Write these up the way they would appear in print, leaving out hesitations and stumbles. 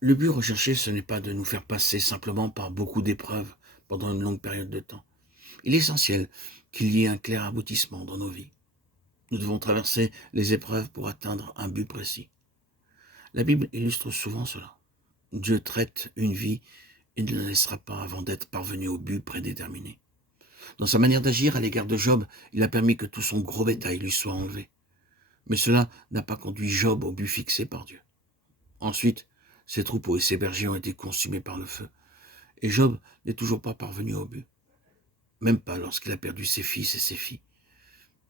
Le but recherché, ce n'est pas de nous faire passer simplement par beaucoup d'épreuves pendant une longue période de temps. Il est essentiel qu'il y ait un clair aboutissement dans nos vies. Nous devons traverser les épreuves pour atteindre un but précis. La Bible illustre souvent cela. Dieu traite une vie et ne la laissera pas avant d'être parvenu au but prédéterminé. Dans sa manière d'agir à l'égard de Job, il a permis que tout son gros bétail lui soit enlevé. Mais cela n'a pas conduit Job au but fixé par Dieu. Ensuite, ses troupeaux et ses bergers ont été consumés par le feu. Et Job n'est toujours pas parvenu au but. Même pas lorsqu'il a perdu ses fils et ses filles.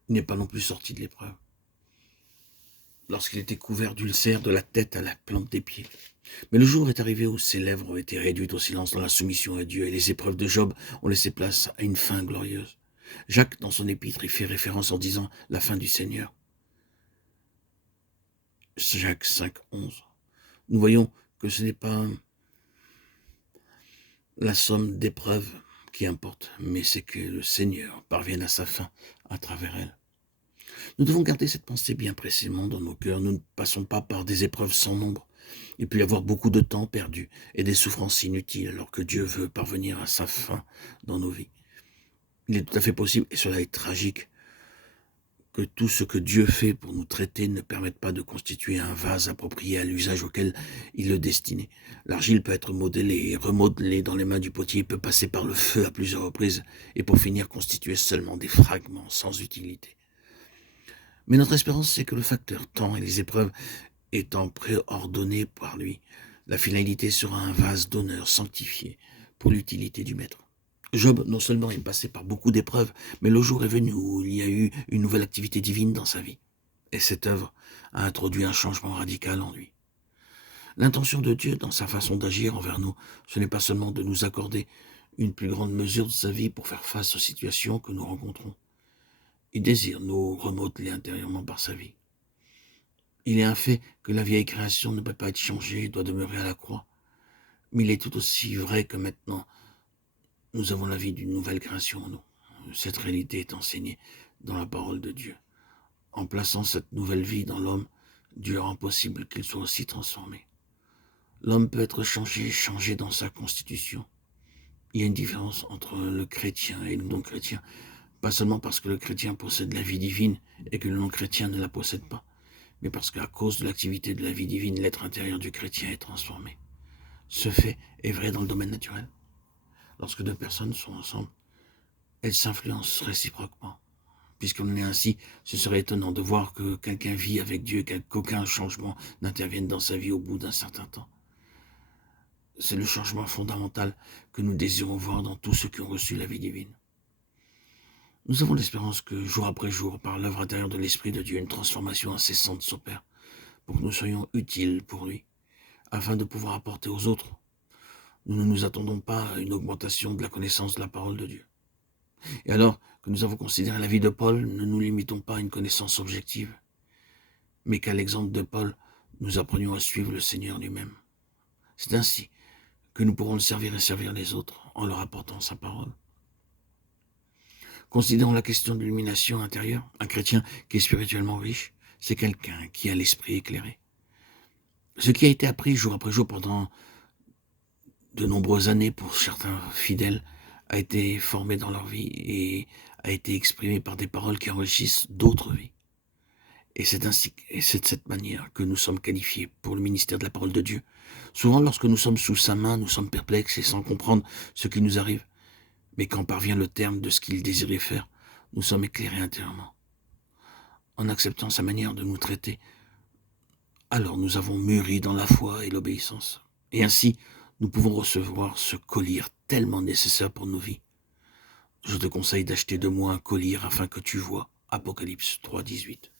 Il n'est pas non plus sorti de l'épreuve. Lorsqu'il était couvert d'ulcères de la tête à la plante des pieds. Mais le jour est arrivé où ses lèvres ont été réduites au silence dans la soumission à Dieu et les épreuves de Job ont laissé place à une fin glorieuse. Jacques, dans son épître, y fait référence en disant « la fin du Seigneur ». Jacques 5, 11. Nous voyons que ce n'est pas la somme d'épreuves qui importe, mais c'est que le Seigneur parvienne à sa fin à travers elle. Nous devons garder cette pensée bien précisément dans nos cœurs. Nous ne passons pas par des épreuves sans nombre. Il peut y avoir beaucoup de temps perdu et des souffrances inutiles alors que Dieu veut parvenir à sa fin dans nos vies. Il est tout à fait possible, et cela est tragique, que tout ce que Dieu fait pour nous traiter ne permette pas de constituer un vase approprié à l'usage auquel il le destinait. L'argile peut être modelée et remodelée dans les mains du potier, peut passer par le feu à plusieurs reprises et pour finir constituer seulement des fragments sans utilité. Mais notre espérance, c'est que le facteur temps et les épreuves étant préordonnés par lui, la finalité sera un vase d'honneur sanctifié pour l'utilité du maître. Job, non seulement est passé par beaucoup d'épreuves, mais le jour est venu où il y a eu une nouvelle activité divine dans sa vie. Et cette œuvre a introduit un changement radical en lui. L'intention de Dieu dans sa façon d'agir envers nous, ce n'est pas seulement de nous accorder une plus grande mesure de sa vie pour faire face aux situations que nous rencontrons. Il désire nous remodeler intérieurement par sa vie. Il est un fait que la vieille création ne peut pas être changée, doit demeurer à la croix. Mais il est tout aussi vrai que maintenant, nous avons la vie d'une nouvelle création en nous. Cette réalité est enseignée dans la parole de Dieu. En plaçant cette nouvelle vie dans l'homme, Dieu rend possible qu'il soit aussi transformé. L'homme peut être changé dans sa constitution. Il y a une différence entre le chrétien et le non-chrétien, pas seulement parce que le chrétien possède la vie divine et que le non-chrétien ne la possède pas, mais parce qu'à cause de l'activité de la vie divine, l'être intérieur du chrétien est transformé. Ce fait est vrai dans le domaine naturel. Lorsque deux personnes sont ensemble, elles s'influencent réciproquement. Puisqu'on est ainsi, ce serait étonnant de voir que quelqu'un vit avec Dieu, qu'aucun changement n'intervienne dans sa vie au bout d'un certain temps. C'est le changement fondamental que nous désirons voir dans tous ceux qui ont reçu la vie divine. Nous avons l'espérance que, jour après jour, par l'œuvre intérieure de l'Esprit de Dieu, une transformation incessante s'opère, pour que nous soyons utiles pour lui, afin de pouvoir apporter aux autres. Nous ne nous attendons pas à une augmentation de la connaissance de la parole de Dieu. Et alors que nous avons considéré la vie de Paul, ne nous limitons pas à une connaissance objective, mais qu'à l'exemple de Paul, nous apprenions à suivre le Seigneur lui-même. C'est ainsi que nous pourrons le servir et servir les autres en leur apportant sa parole. Considérons la question de l'illumination intérieure. Un chrétien qui est spirituellement riche, c'est quelqu'un qui a l'esprit éclairé. Ce qui a été appris jour après jour pendant de nombreuses années pour certains fidèles a été formé dans leur vie et a été exprimé par des paroles qui enrichissent d'autres vies. Et c'est de cette manière que nous sommes qualifiés pour le ministère de la parole de Dieu. Souvent, lorsque nous sommes sous sa main, nous sommes perplexes et sans comprendre ce qui nous arrive. Mais quand parvient le terme de ce qu'il désirait faire, nous sommes éclairés intérieurement. En acceptant sa manière de nous traiter, alors nous avons mûri dans la foi et l'obéissance. Et ainsi, nous pouvons recevoir ce collier tellement nécessaire pour nos vies. Je te conseille d'acheter de moi un collier afin que tu vois. Apocalypse 3, 18.